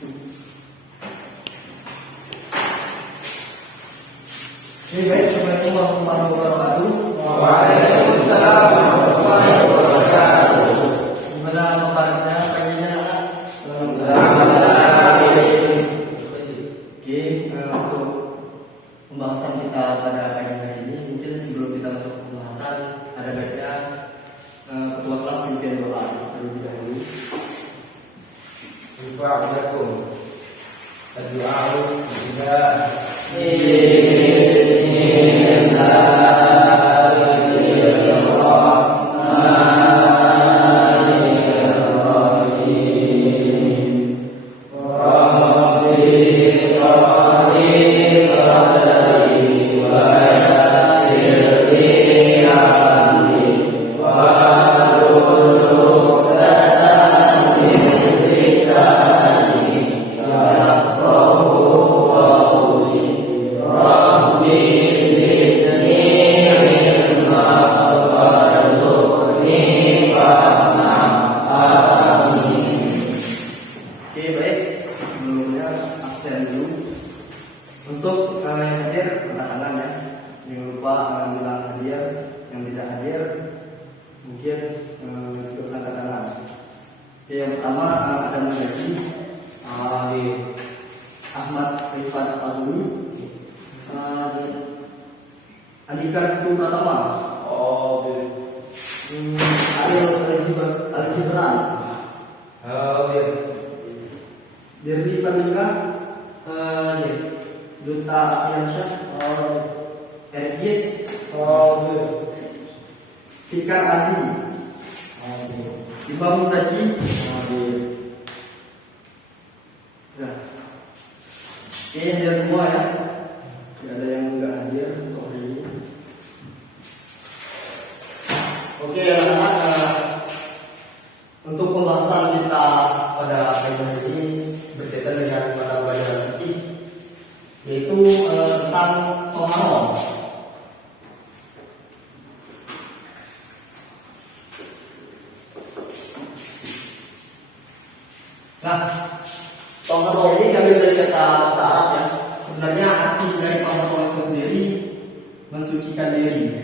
Baik, Assalamualaikum warahmatullahi wabarakatuh. Waalaikumsalam warahmatullahi wabarakatuh. Gimana kabarnya paginya? Alhamdulillah. Oke, untuk pembahasan kita pada pagi hari ini, mungkin sebelum kita masuk ke pembahasan, ada baiknya ketua kelas pimpin doa terlebih dahulu. Assalamualaikum. Addu'a'u juga. Oke, baik. Sebelumnya absen dulu. Untuk yang hadir angkat tangan ya. Jangan lupa bilang hadir. Yang tidak hadir mungkin terus angkat tangan. Oke, yang pertama ada Muzaki Ahmad Rifat Azmi, Andika Restu Pratama, Ariel Al-Gibran, Derby Pandika, Duta Afiansyah, Ergis, Fikar Adi, Imam Muzaki. Ya. Oke, hadir semua ya. Tidak ada yang nggak hadir untuk hari ini. Oke, anak-anak, untuk pembahasan kita pada hari ini berkaitan dengan mata pelajaran fikih, yaitu tentang toharoh. Nah, toharoh ini diambil dari kata bahasa Arab ya. Sebenarnya arti dari toharoh itu sendiri mensucikan diri.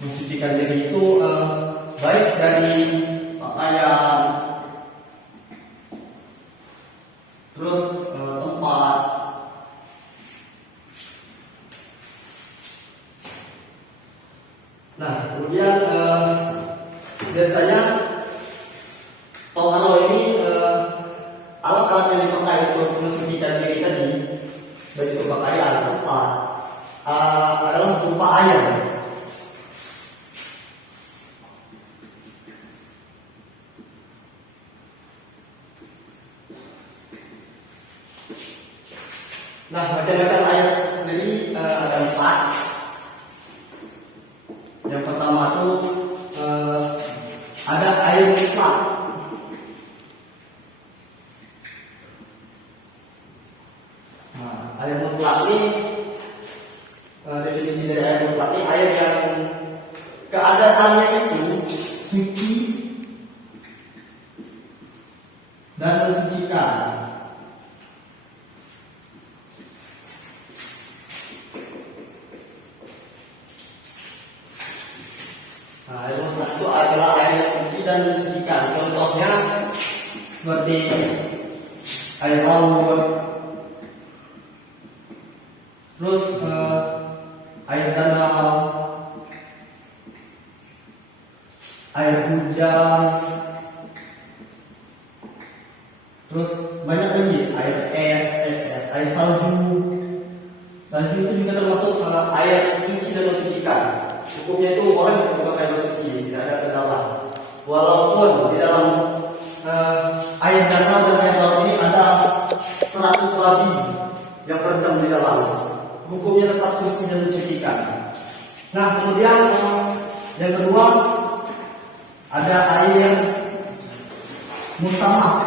Mensucikan diri itu baik dari pakaian, terus tempat, nah kemudian biasanya toharoh ini alat-alat yang dipakai untuk mensucikan diri tadi, baik itu pakaian, tempat, adalah berupa air. Nah, macam-macam ayat sendiri ada 4. Yang pertama itu ada air mutlak. Nah, air mutlak ini definisi dari air mutlak ini air yang keadaannya itu suci dan mensucikan. Nah, air mutlak itu adalah air yang suci dan mensucikan. Contohnya seperti air laut, terus air danau, air hujan, terus banyak lagi air es, air salju. Salju itu juga termasuk air suci dan mensucikan. Hukumnya itu boleh memakai air suci, tidak ada kendala. Walaupun di dalam air danau dan air laut ini ada 100 babi yang berendam di dalam, hukumnya tetap suci dan mensucikan. Nah, kemudian yang kedua ada air musamas.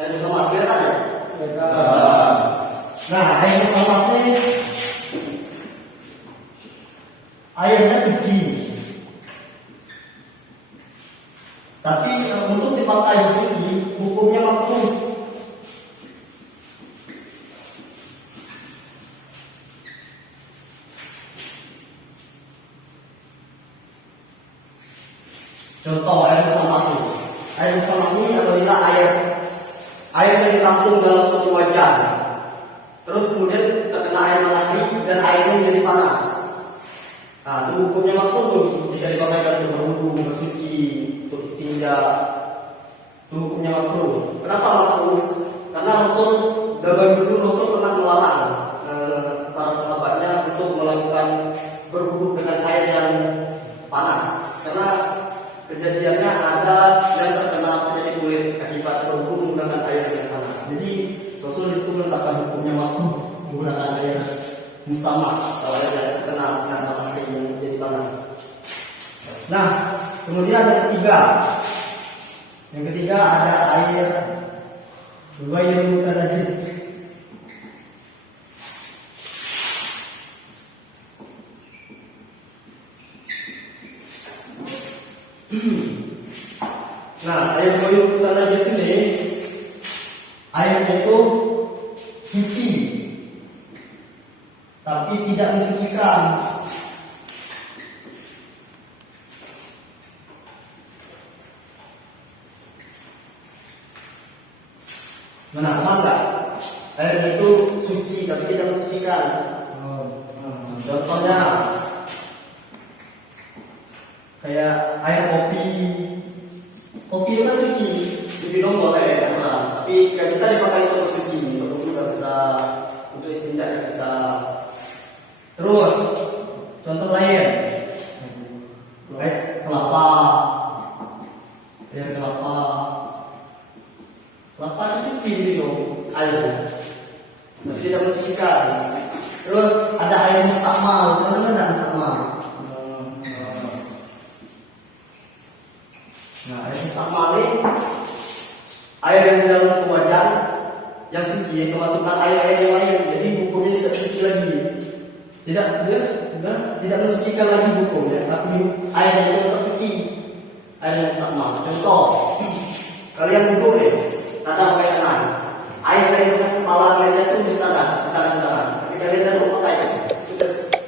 Air musamas kelihatan ya? Nah, air musamas ini Contoh air musamah. Air musamah ini apabila air yang ditampung dalam suatu wajan, terus kemudian terkena air matahari dan airnya menjadi panas. Nah, itu hukumnya makruh jika dipakai untuk berwudu, bersuci, untuk istinja. Itu hukumnya makruh. Kenapa makruh? Karena Rasul pernah melarang para sahabatnya untuk melakukan berwudu dengan air yang panas. Karena kejadiannya ada yang terkena penyakit kulit akibat berwudu menggunakan air yang panas. Jadi Rasul itu menetapkan hukumnya makruh menggunakan air musammas kalau air yang terkena sinar matahari yang menjadi panas. Nah, kemudian yang ketiga ada air ghairul mutanajjis. Nah, air ghairul mutanajjis ini airnya itu suci tapi tidak mensucikan. Nah, paham nggak? Airnya itu suci tapi tidak mensucikan. Contohnya kayak air kopi. Kopi itu kan suci, diminum boleh, tapi nggak bisa dipakai untuk bersuci. Untuk nggak bisa, untuk istinja nggak bisa. Terus contoh lain, air kelapa. Air kelapa. Kelapa itu suci diminum airnya, tapi tidak mensucikan. Terus ada air mustakmal, mana mustakmal? Nah, air mustakmal ini air yang di dalam wajan yang suci yang kemasukan air yang lain, jadi hukumnya tidak suci lagi. Tidak mensucikan lagi hukumnya, tapi airnya itu tetap suci. Air yang mustakmal. Contoh, kalian wudhu deh. Tanda pakai tangan. Air dari bekas kepala kalian itu di tangan. Tapi kalian tidak lupa pakai.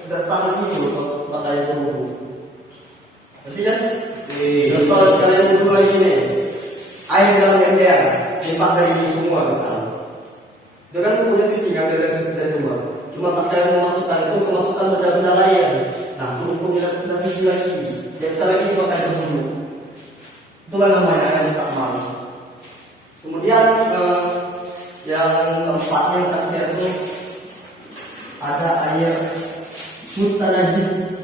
Sudah sah itu pakai berwudu. Berarti kan? Terus kalau kalian wudhu lagi nih, air dalam ember dipakai dari semua misalnya. Itu kan udah suci, nggak dari semua. Cuma pas kalian memasukkan itu kemasukan benda-benda lain. Nah, itu hukumnya sudah suci lagi. Tidak bisa lagi dipakai berwudu. Itulah namanya air mustakmal. Kemudian yang keempatnya yang terakhir itu ada air mutanajjis.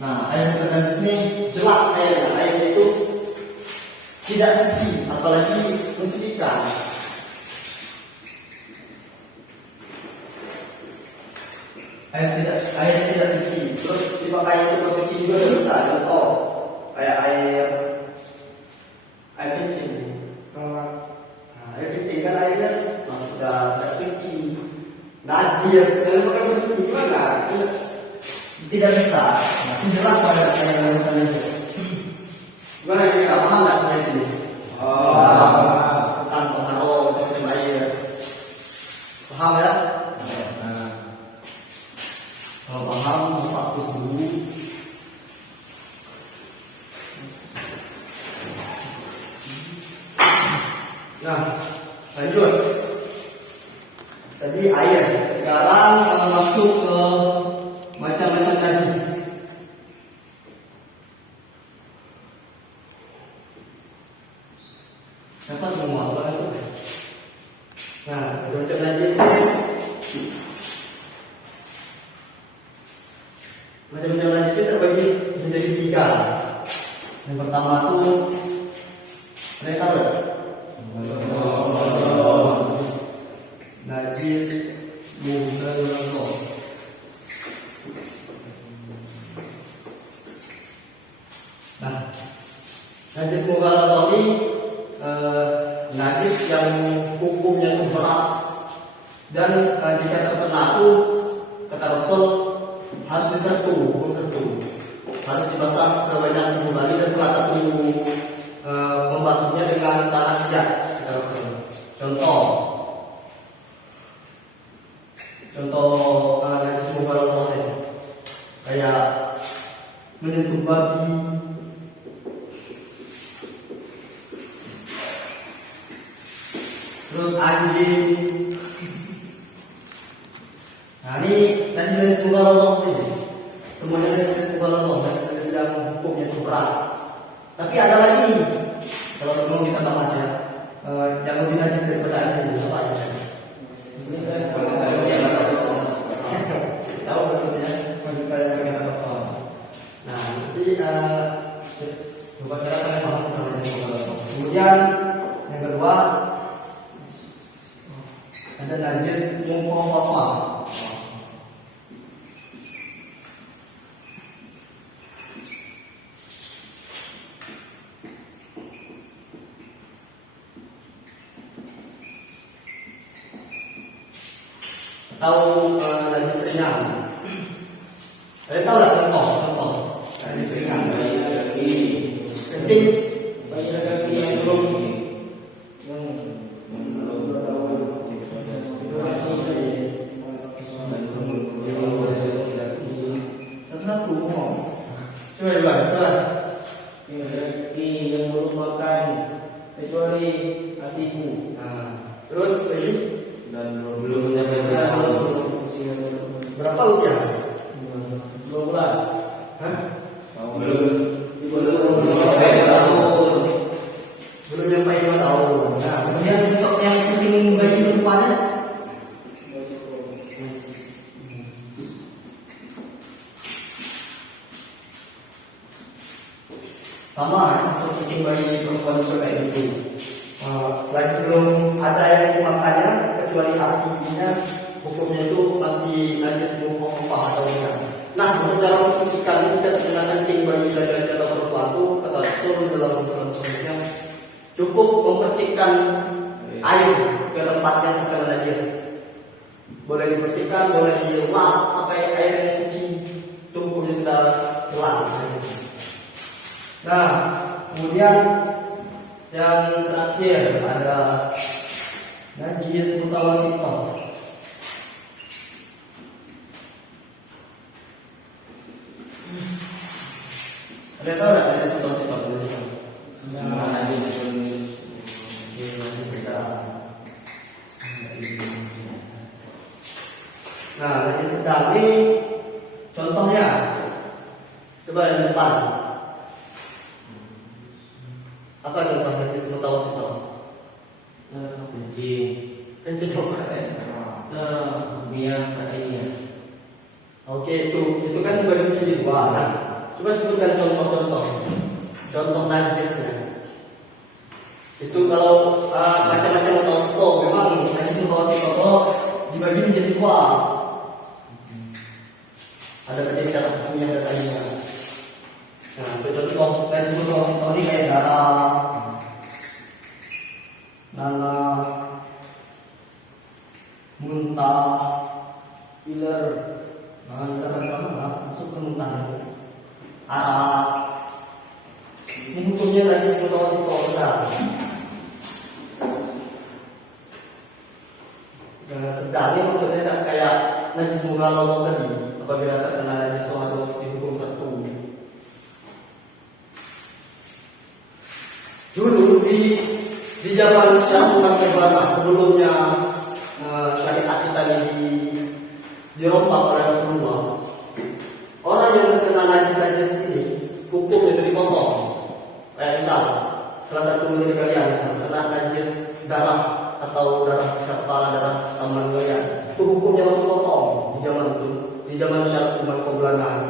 Nah, air mutanajjis ini jelas airnya itu tidak suci, apalagi mensucikan. Air tidak suci, terus dipakai untuk bersuci juga tidak bisa. Contoh kayak air kencing. Air kencing kan airnya sudah tidak suci, najis. Kalau pakai bersuci gimana? Tidak bisa. Itu jelas pada air yang najis. Gimana kita paham nggak sampai sini? Tentang pengaruh macam air. Paham ya? Kalau paham, fokus dulu. Nah, lanjut. Tadi air. Sekarang kita masuk ke macam-macam najis. Siapa semua soal itu? Nah, macam najis ini macam-macam najis itu terbagi menjadi 3. Yang pertama itu mereka najis mughalladh. Nah, najis mughalladh ini najis yang hukumnya itu berat dan jika terkena itu kata Rasul harus disertu, harus dibasah sebanyak 7 kali dan salah satu membasuhnya dengan tanah sejak. Contoh najis mughalladh kayak anjing. Nah ini nanti dari sebuah losong ini, semuanya dari sebuah losong dan sedang hukumnya itu berat. Tapi ada lagi, kalau belum kita bahas ya, yang lebih najis daripada ini apa aja? Ini tahu betul ya, kita yang pengen apa? Nah nanti coba kira kalian paham tentang ini sebuah losong. Kemudian yang kedua ada najis mumpung apa? Atau najis ringan. Kalian tahu lah contoh najis ringan. Kencing, yang belum satu-satu ngomong. Coba. yang belum makan kecuali asiku. Nah, terus lagi Dan belum menyelesaikan berapa usia? 2 bulan. Hah? Belum Belum nyampe 5 tahun. Nah, kemudian untuk yang kencing bayi perempuannya sama untuk kencing bayi perempuan juga kayak gitu. Selain belum ada yang dimakannya kecuali asinya, hukumnya itu masih najis mumpung atau enggak. Nah, untuk dalam mensucikan ini tidak terkena kencing bayi laki-laki atau perempuan itu kata Rasul dalam sunnahnya cukup mempercikkan air ke tempat yang terkena najis. Boleh dipercikkan, boleh dilap pakai air yang suci, itu hukumnya sudah jelas. Nah, kemudian yang terakhir ada najis mutawasito. Ada tahu nggak najis mutawasito? Nah, najis sedang ini contohnya coba yang depan. Apa contoh najis mutawasito? Kencing apa? Biar airnya. Oke, itu kan dibagi menjadi dua. Nah, coba sebutkan contoh najisnya. Itu kalau macam-macam mutawasito, memang najis mutawasito kalau dibagi menjadi dua. Ada najis darah hukumnya dan tadinya. Nah, itu contoh najis mutawasito ini kayak darah, nanah, muntah, piler, darah sama masuk ke muntah, arak. Ini hukumnya najis mutawasito berat. Sedang ini maksudnya tidak kayak najis mughalladh tadi. Apabila terkena najis mughalladh dihukum satu. Dulu di zaman syariat kebana sebelumnya syariat kita dirombak oleh Rasulullah. Orang yang terkena najis ini hukum itu dipotong. Kayak misal salah satu dari kalian misal kena najis darah atau darah kepala, darah taman kalian, itu hukumnya langsung potong di zaman syariat umat kebelakang.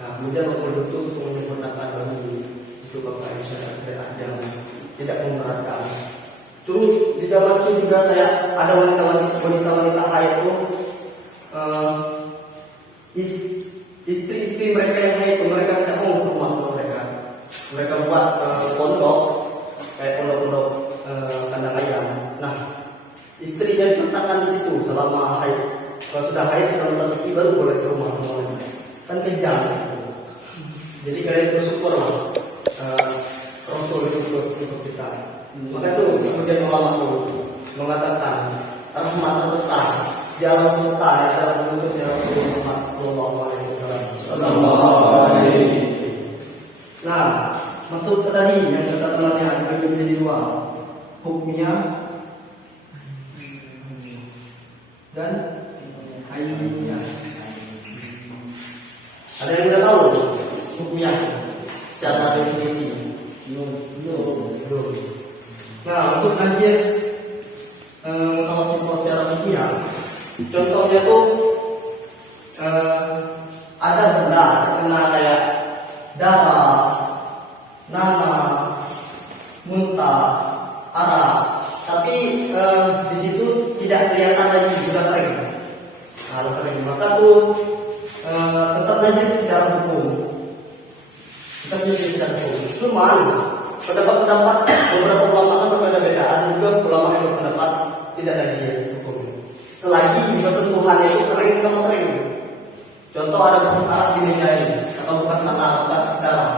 Nah, kemudian Rasul itu untuk menyempurnakan bagi itu bapak syariat yang tidak memberatkan. Terus di zaman itu juga kayak ada wanita haid itu istri-istri mereka yang haid itu mereka tidak mau semua sama mereka. Mereka buat pondok kayak pondok kandang ayam. Nah, istrinya diletakkan di situ selama haid. Kalau sudah haid sudah masa suci baru boleh serumah semuanya. Kan kejam. Jadi kalian bersyukur lah. Rasul itu terus untuk kita. Maka itu kemudian ulama itu mengatakan rahmat terbesar di alam semesta adalah menutupnya Rasulullah Muhammad Sallallahu Alaihi Wasallam. Nah, masuk ke tadi yang kata temannya bagi menjadi dua hukumnya dan airnya. Ada yang udah tahu hukumnya secara definisi? Belum. Nah, untuk najis kalau simpel secara ilmiah, contohnya tuh ada benda terkena kayak darah, nanah, muntah, arak, tapi di situ tidak kelihatan lagi sudah kering. Kalau kering maka tuh tetap najis secara hukum. Tetap najis secara hukum. Cuman pendapat beberapa ulama kan berbeda-beda. Ada juga ulama yang berpendapat tidak najis hukum. Selagi bersentuhannya itu kering sama kering. Contoh ada bekas arak di meja ini, atau bekas nanah, bekas darah.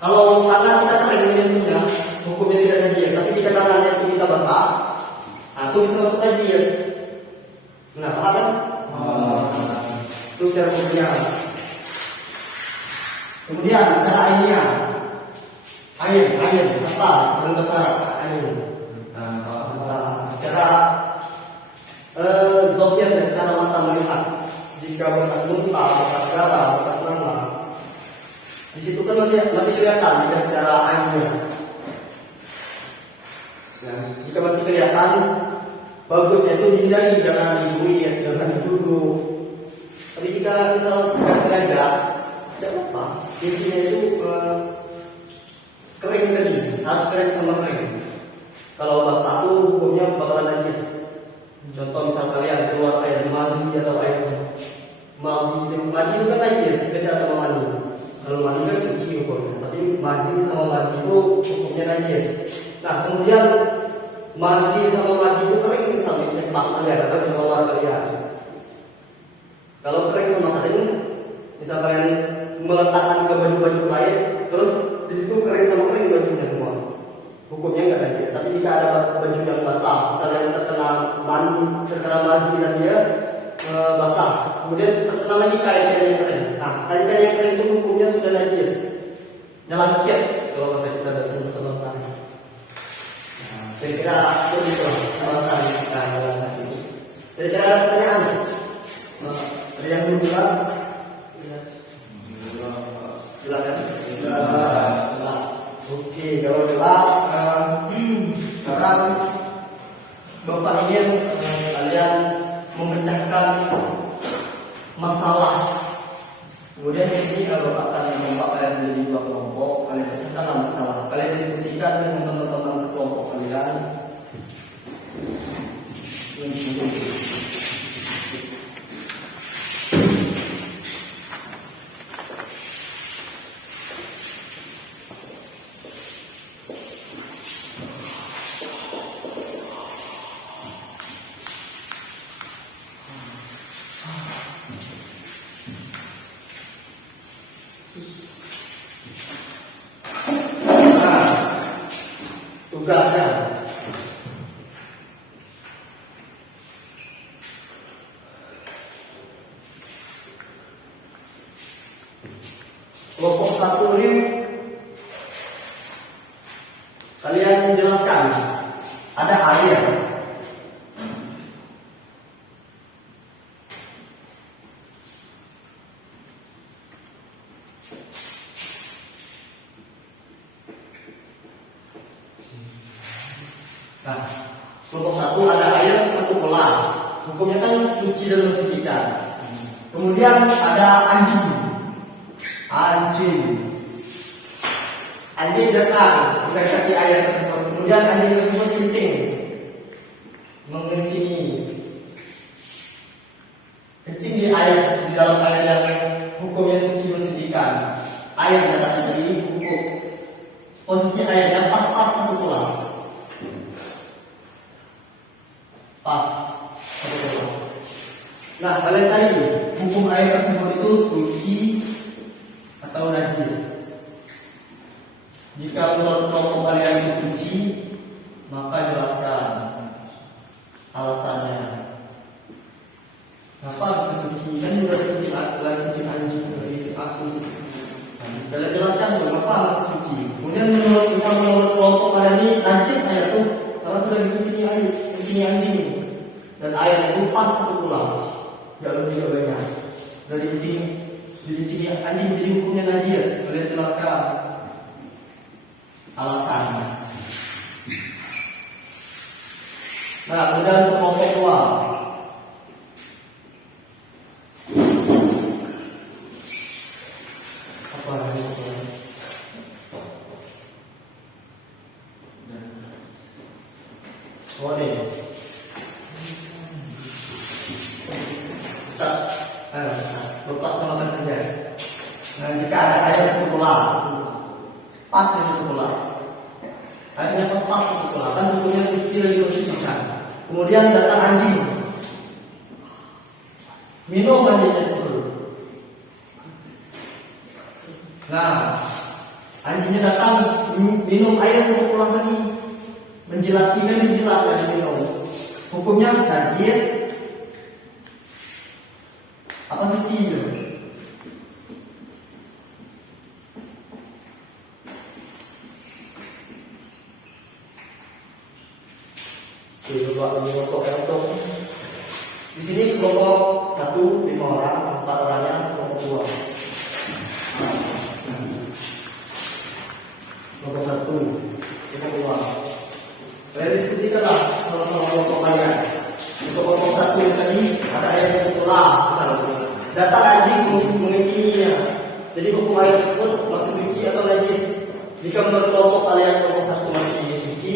Kalau tangan kita kering menyentuhnya, hukumnya tidak najis. Tapi jika tangannya itu kita basah, nah itu bisa masuk najis. Nah, paham kan? Itu secara hukumnya. Kemudian secara airnya, air apa? Yang besar air. Secara zohir dan secara mata melihat, jika bekas muntah, bekas darah, bekas nanah, di situ kan masih kelihatan jika secara airnya. Nah, jika masih kelihatan, bagusnya itu dihindari, jangan disuit, jangan duduk. Tapi jika misal tidak sengaja, tidak apa-apa. Intinya itu kering tadi, harus kering sama kering. Kalau basah itu hukumnya bakalan najis. Contoh misal kalian keluar air mandi atau air mandi itu kan najis, beda sama mandi. Kalau mandi kan suci hukumnya, tapi mandi sama mandi itu hukumnya najis. Nah, kemudian mandi sama mandi itu kering misalnya di sepak kalian atau di bawah kalian. Kalau kering sama kering, misal kalian meletakkan ke baju-baju lain, terus di situ kering sama kering bajunya semua, hukumnya nggak najis. Tapi jika ada baju yang basah, misalnya yang terkena mandi dan dia basah, kemudian terkena lagi kain yang kering. Nah, kain yang kering itu hukumnya sudah najis, nyelangkit kalau bahasa kita ada sebelum tadi. Kira-kira seperti itu alasan kita dalam hal ini. Kira-kira ada pertanyaan? Ada yang belum jelas? Jelas kan? Jelas. Oke, kalau jelas, sekarang Bapak ingin kalian memecahkan masalah. Kemudian ini Bapak akan membawa kalian menjadi dua kelompok. Kalian pecahkanlah masalah. Kalian diskusikan dengan teman-teman sekelompok kalian. Tugasnya kelompok satu ini kalian jelaskan ada air, nah, kelompok satu ada air satu kolam, hukumnya kan suci dan mensucikan. Kemudian ada anjing datang mendekati air tersebut. Kemudian anjing tersebut kencing di air, di dalam air yang hukumnya suci mensucikan. Air datang dari hukum, posisi airnya pas satu kolam. Pas satu kolam. Nah, kalian cari hukum air tersebut itu suci atau najis. Jika menurut kelompok kalian itu suci, maka jelaskan alasannya. Kenapa bisa suci? Kan sudah kucing anjing, kucing asu. Kalian jelaskan kenapa masih suci. Kemudian menurut kelompok kalian ini najis air itu karena sudah dicuci anjing. dan air itu pas satu tulang, nggak lebih nggak banyak. Dari dincing anjing jadi hukumnya najis. Kalian jelaskan alasan. Nah, kemudian kelompok dua. Apa namanya? Oh nih, Ustaz, Bapak samakan saja. Nah, jika ada air satu tulang, pas satu tulang, airnya pas satu tulang, kan hukumnya suci dan dikonsumsikan. Kemudian datang anjing, minum anjingnya tersebut. Nah, anjingnya datang minum air satu tulang tadi, menjilat dan minum. Hukumnya najis apa suci itu? Kelompok di sini kelompok 1 5 orang, 4 orangnya kelompok 2. Kelompok 1, kelompok 2. Kalian diskusikanlah sama-sama kelompok kalian. Untuk kelompok 1 yang tadi ada ayat satu tulang, data anjing mengicinya. Jadi hukum ayat tersebut masih suci atau najis? Jika menurut kelompok kalian kelompok 1 masih suci,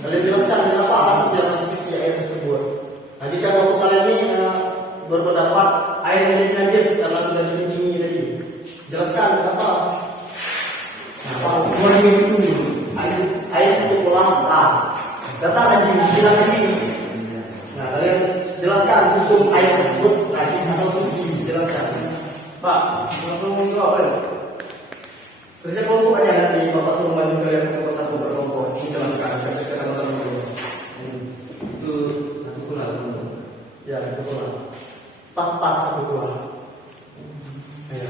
kalian jelaskan kenapa alasannya masih suci ayat tersebut. Nah, jika kelompok kalian ini berpendapat air menjadi najis karena sudah dimincingi tadi, jelaskan kenapa. Nah, hukumnya itu ayat satu tulang pas. Data anjing bilang ini. Nah, kalian jelaskan hukum ayat tersebut najis atau suci, jelaskan. Pak, langsung menjawab ya. Kerja kelompok aja nanti Bapak suruh maju kalian satu berkelompok. Ini jelaskan, saya katakan dulu. Itu satu tulang. Ya, satu tulang. Pas satu tulang. Ya.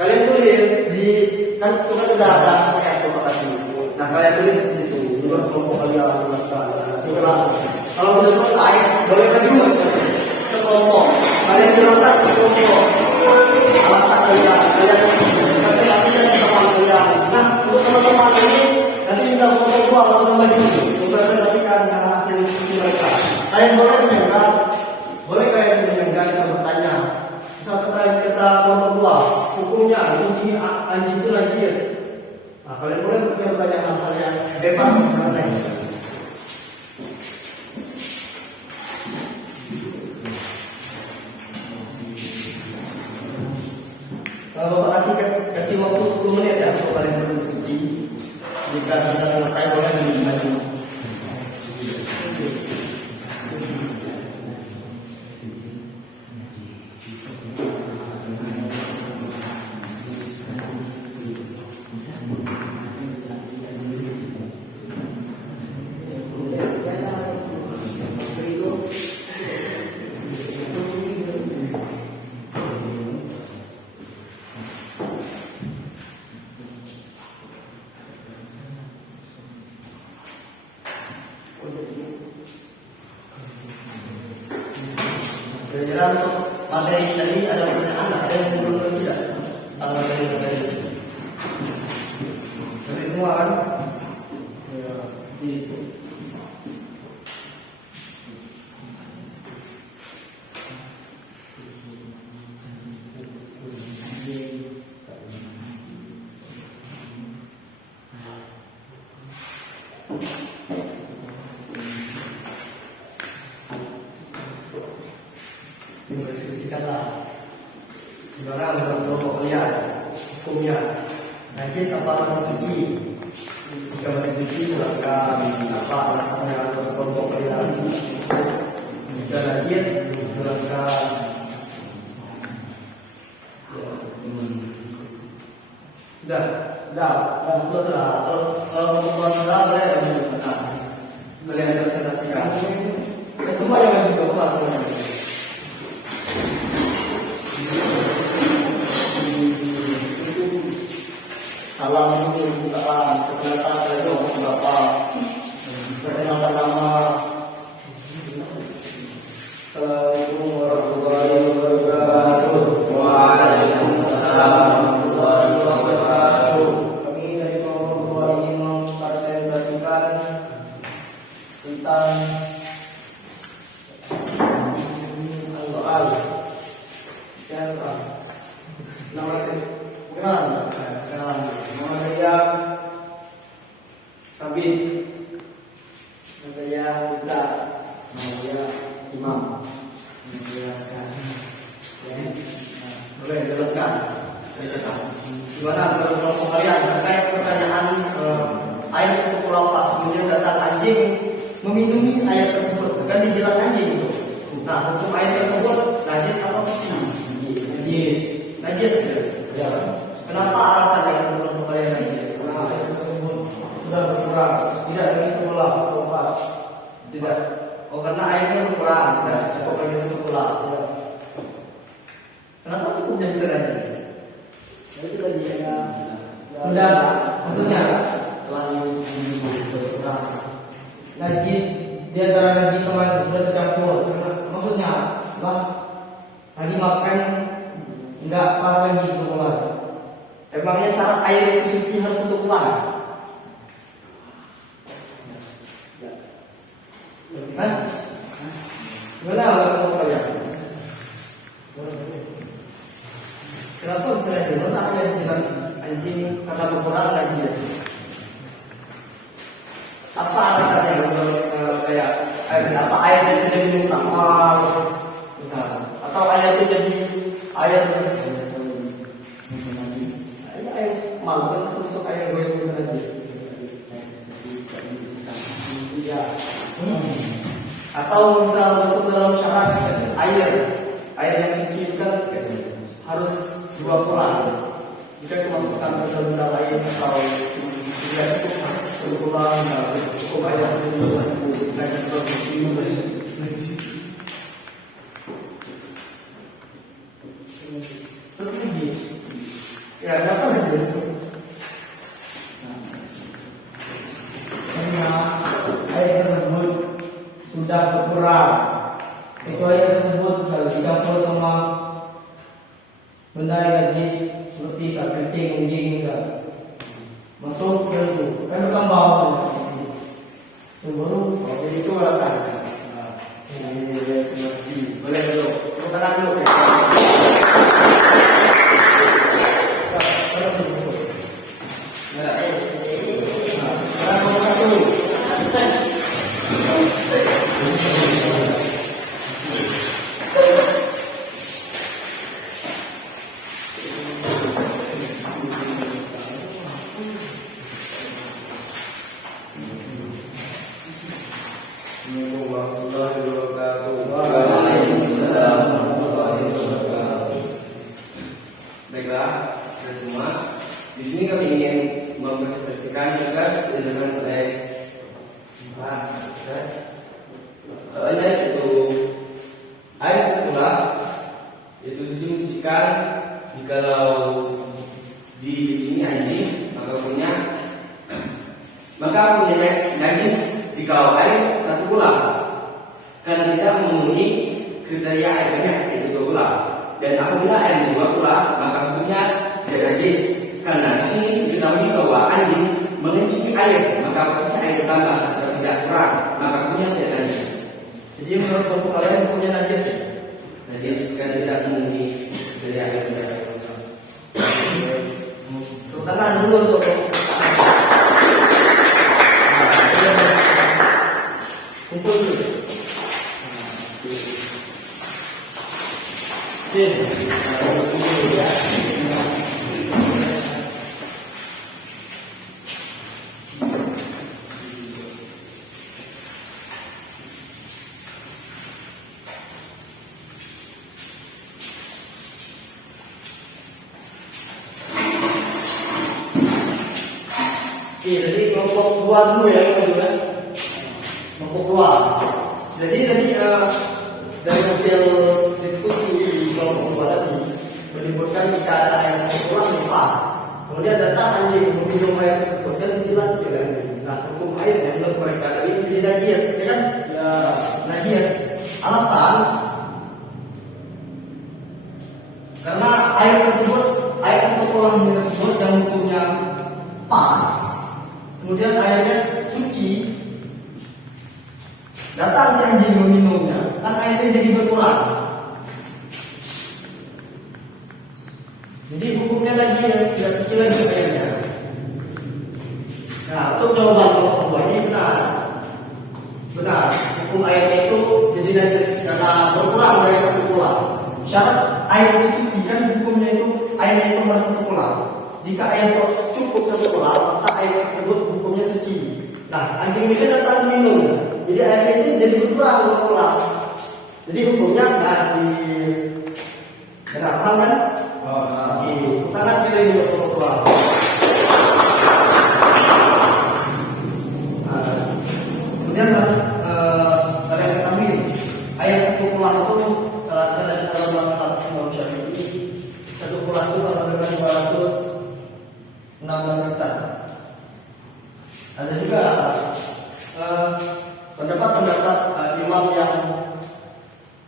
Kalian tulis di kan sudah ada PS tadi. Nah, kalian tulis di situ. Juga kelompok kalian jelaskan. Kalau sudah selesai, boleh kedua sekelompok. Kalian jelaskan sekelompok. Alasan kalian kasih sama kalian. Nah, untuk teman-teman ini nanti bisa kelompok dua langsung bagi mempresentasikan hasil diskusi mereka. Kalian boleh menyanggah, bisa bertanya. Bisa bertanya kita kelompok dua. Hukumnya anjing itu najis. Nah, kalian boleh bertanya hal-hal yang bebas mengenai. Bapak kasih waktu 10 menit ya untuk kalian berdiskusi. Jika sudah selesai boleh dimaju. Kira-kira untuk materi tadi ada pertanyaan, ada yang belum tidak tentang materi tadi? Dari semua kan? Ya, itu. Diskusikanlah gimana menurut kelompok kalian hukumnya najis apa masih suci. Jika masih suci jelaskan apa alasannya untuk kelompok kalian. Jika najis jelaskan. Sudah puas lah. Kalau puas lah boleh kalian presentasikan. Semua yang di bawah semuanya. Salam untuk pembukaan kegiatan berapa menjelaskan tentang soal yang nama saya kenalan nama saya Sabit, nama saya Uda, nama saya Imam, nama saya boleh jelaskan gimana kalau kalian terkait pertanyaan air satu pulau pas kemudian datang anjing meminumi air tersebut kan dijelat anjing itu. Nah hukum air tersebut najis atau suci? Najis ya. Kenapa alasannya menurut kalian najis? Karena air tersebut sudah berkurang, tidak lagi pula pas. Tidak. Oh karena airnya berkurang, tidak cukup lagi satu pula. Ya. Kenapa hukumnya bisa najis? Itu tadi ya. Sudah, maksudnya terlalu berkurang. Najis dia antara najis sama sudah tercampur. Maksudnya lah tadi makan enggak pas lagi sekolah. Emangnya syarat air itu suci harus untuk keluar? Kan? Gimana kalau kalian? Kenapa bisa najis? Masa ada yang jelas anjing kata berkurang najis? Apa alasannya kayak apa air itu jadi mustahil misalnya, atau air itu jadi air najis? Air malu kan masuk air gue najis. Iya. Atau misal masuk dalam syarat air yang suci itu kan harus dua kurang. Jika dimasukkan ke benda lain atau tidak cukup kurang, cukup air ya kenapa najis? Karena air tersebut sudah berkurang. Itu air tersebut misalnya dicampur sama benda yang najis seperti saat kencing, anjing masuk ke itu kan bertambah itu baru itu alasan. Boleh dulu kita tangan dulu ya. Baiklah, kita semua. Di sini kami ingin mempresentasikan tugas dengan oleh soalnya itu air sekolah itu suci mensucikan jikalau di ini anjing maka punya najis jikalau air satu gula karena tidak memenuhi kriteria air banyak yaitu 2 gula. Dan apabila air dua gula maka hukumnya tidak najis karena di sini diketahui bahwa anjing mengencing air maka posisi air bertambah atau tidak kurang maka hukumnya tidak najis. Jadi menurut hukum kalian hukumnya najis ya? Najis karena tidak memenuhi kriteria air banyak. Tangan dulu untuk kumpul dulu. Jadi kelompok 2 dulu ya kita kelompok 2. Jadi tadi dari hasil diskusi di kelompok 2 tadi menyebutkan jika ada air sekolah lepas, kemudian datang anjing meminum air tersebut dan dijilat dengan nah hukum air yang menurut mereka tadi menjadi najis, ya kan? Ya najis. Alasan karena air tersebut air sekolah tersebut yang hukumnya pas. Kemudian airnya suci, si anjing meminumnya, kan airnya jadi berkurang. Jadi hukumnya lagi tidak suci lagi airnya. Nah, untuk jawaban nomor kedua ini benar. Benar, hukum airnya itu jadi najis karena berkurang dari satu pula. Syarat air itu suci kan hukumnya itu airnya itu harus satu pula. Jika air cukup satu pula, maka air tersebut hukumnya suci. Nah, anjing ini datang minum, jadi airnya itu jadi berkurang satu pula. Jadi hukumnya najis. Benar, paham kan? Bukan najis lagi berkurang. Kemudian harus ada yang ketahui ayat satu pulang itu kalau ada dari dalam mata Imam Syafi'i satu pulang itu sama dengan 216 hektar. Ada juga pendapat imam yang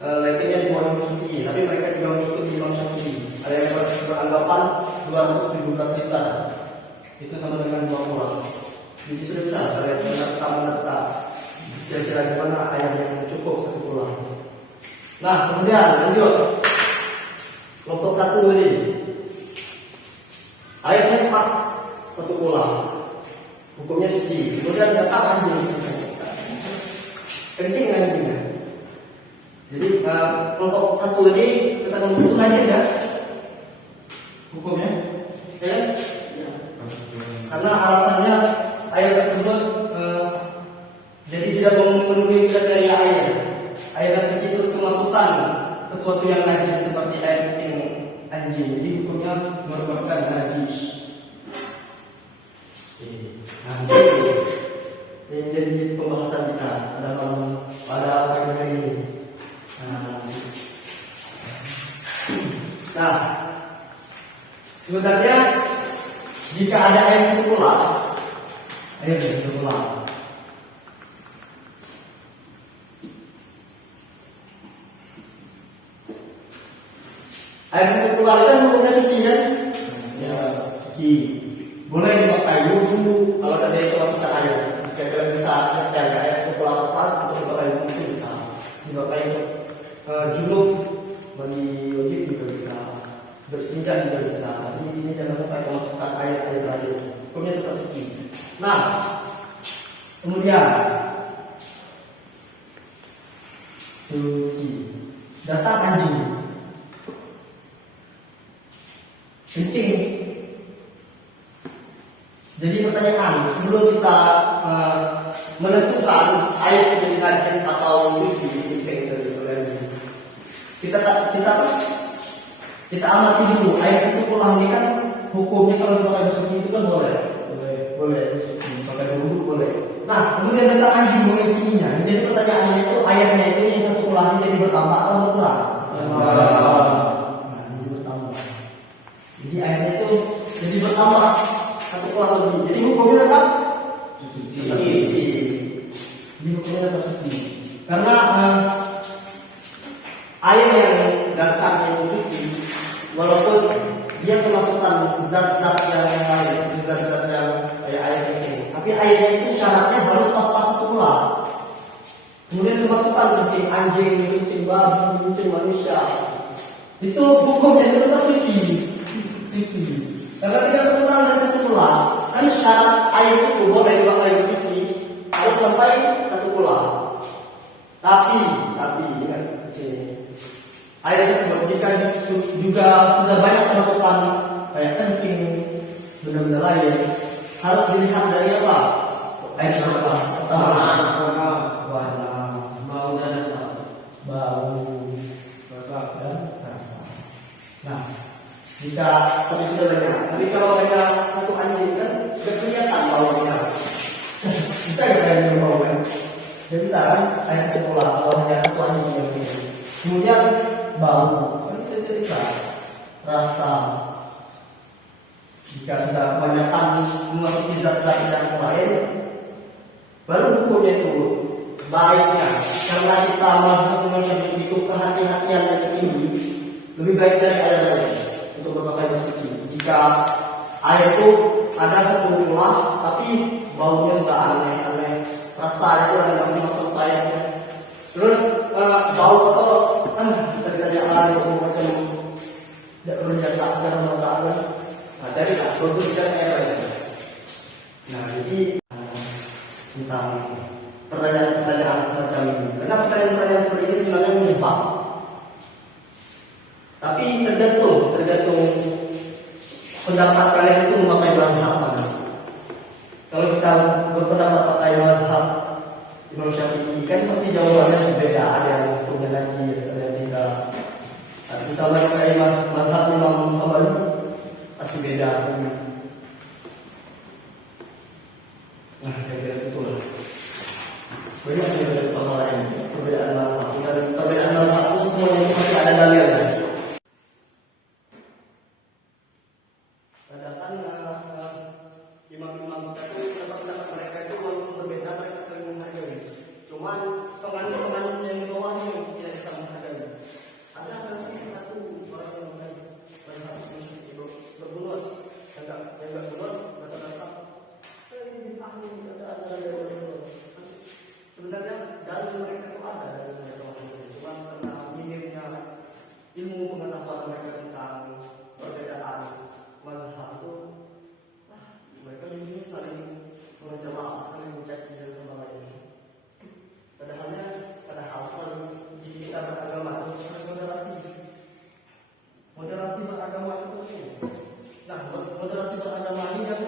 lainnya di bawah Imam Syafi'i, tapi mereka juga mengikuti Imam Syafi'i. Ada yang beranggapan 217 hektar itu sama dengan 2 pulang. Jadi sudah bisa kalian menetap kira-kira gimana air yang cukup satu pulang. Nah, kemudian lanjut kelompok satu ini airnya pas satu pulang, hukumnya suci. Kemudian datang anjing, kencing anjingnya. Jadi kelompok satu ini kita ngomong satu najis ya hukumnya, ya? Karena alasannya air tersebut jadi tidak memenuhi kriteria air. Air yang suci terus kemasukan sesuatu yang najis seperti air kencing anjing. Jadi hukumnya merupakan najis. Nah, ini jadi pembahasan kita dalam pada pagi hari ini. Nah, sebenarnya jika ada air satu pulang, air satu pulang. Air satu pulang kan hukumnya suci kan? Ya, suci. Boleh dipakai wudhu kalau ada yang kemasukan air. Jika kalian bisa nyatakan air satu pulang sepas atau dipakai wudhu bisa. Dipakai junub bagi wajib juga bisa. Berstinja juga bisa. Tapi ini jangan sampai kemasukan air lain. Hukumnya tetap suci. Nah, kemudian suci. Datang anjing, kencing. Jadi pertanyaan, sebelum kita menentukan air menjadi najis atau suci, kencing dari kalian, kita amati dulu air situ pulang ini kan hukumnya kalau dipakai bersuci itu kan boleh bersuci, pakai wudhu boleh. Nah, kemudian datang anjing mengencingnya. Jadi pertanyaannya itu airnya itu yang satu pulang jadi bertambah atau berkurang? Jadi bertambah. Jadi airnya itu jadi bertambah satu pulang lebih. Jadi hukumnya tetap suci. Jadi hukumnya tetap suci. Karena air yang dasarnya itu suci, walaupun dia kemasukan zat-zat yang lain, seperti zat-zat yang kayak air kencing, tapi airnya itu syaratnya harus pas-pas satu pulang. Kemudian kemasukan kencing anjing, kencing babi, kencing manusia, itu hukumnya itu tetap suci. Karena tidak berkurang dari satu pulang. Kan syarat air itu boleh dipakai suci harus sampai satu pulang. Tapi kan di sini air tersebut jika juga sudah banyak kemasukan kayak kencing, benda-benda lain, harus dilihat dari apa? Air apa? Pertama, warna, bau dan rasa. Nah, jika tadi sudah banyak, tapi kalau hanya satu anjing kan sudah kelihatan baunya. Bisa ya kalian bau kan? Tidak bisa kan? Air satu pulang kalau hanya satu anjing yang ini. Kemudian bau, kan kita tidak bisa. Rasa, jika sudah kebanyakan memasuki zat-zat yang lain, baru hukumnya itu baiknya. Karena kita melakukan itu kehati-hatian yang tinggi, lebih baik dari air lain untuk berpakai bersuci. Jika air itu ada satu pulang, tapi baunya sudah aneh, rasa itu ada masih masuk airnya, tahu kalau bisa kerjaan itu macam tidak kerja tak dalam mata. Nah, dari aku tuh tidak kayak. Nah, jadi tentang pertanyaan-pertanyaan semacam ini. Karena pertanyaan-pertanyaan seperti ini sebenarnya mudah. Tapi tergantung pendapat kalian itu memakai mazhab mana. Kalau kita berpendapat pakai mazhab Imam Syafi'i kan pasti jawabannya berbeda. Ada yang punya najis, ada yang tidak. Misalnya pakai mazhab Imam Hambali pasti beda. Nah, kira-kira itulah. Banyak perbedaan lain, perbedaan mazhab. Dan perbedaan mazhab itu semuanya itu masih ada dalilnya. Kadang-kadang imam-imam kita itu pendapat mereka itu walaupun berbeda mereka saling menghargai. Cuman penganut-penganut yang di bawahnya yang tidak bisa menghargai. Ada nanti satu orang yang berbunuh, yang enggak bunuh, kata-kata ini ahli ada sebenarnya dalil mereka itu ada dalil mereka masing-masing. Cuman karena minimnya ilmu pengetahuan mereka tentang perbedaan mazhab itu, mereka ini saling mencela, saling mencaci satu sama lain. Padahal saling jika kita beragama itu saling moderasi beragama itu. Nah, moderasi beragama ini kan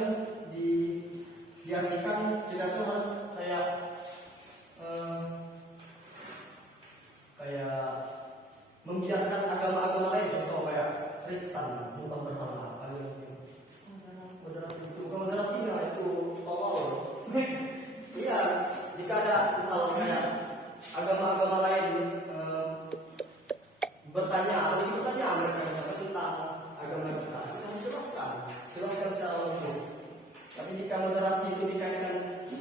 diartikan kita tuh harus kayak membiarkan agama-agama lain, contoh kayak Kristen bukan berhala. Moderasi itu bukan moderasi, nah itu tolol. Iya, jika ada misalnya agama-agama lain bertanya atau bertanya mereka tentang agama kita harus jelaskan secara logis. Tapi jika moderasi itu dikaitkan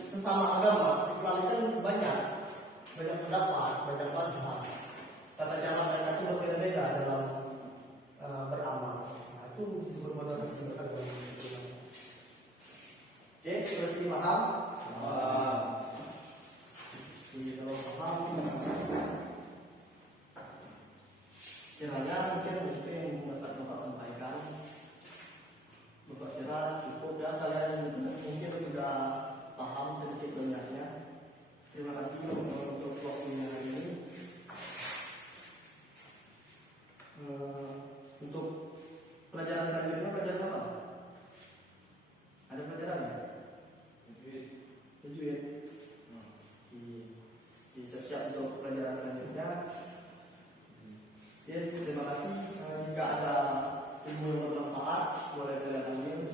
sesama agama, Islam itu banyak pendapat, banyak mazhab. Tata cara mereka itu berbeda-beda dalam beramal. Nah, itu bermoderasi beragama Islam. Oke, sudah paham? Kalau paham, kiranya mungkin itu yang dapat Bapak sampaikan. Bapak kira cukup ya, kalian mungkin sudah paham sedikit banyaknya. Terima kasih untuk waktunya hari ini. Untuk pelajaran selanjutnya, pelajaran apa? Ada pelajaran ya? Tajwid. Siap-siap untuk pelajaran selanjutnya. Ya, terima kasih. Jika ada ilmu yang bermanfaat, boleh kalian ambil.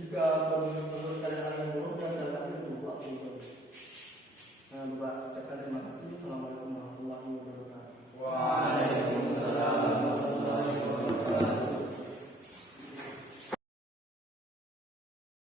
Jika menurut kalian ada yang buruk, jangan kalian ambil waktu itu. Bapak ucapkan terima kasih.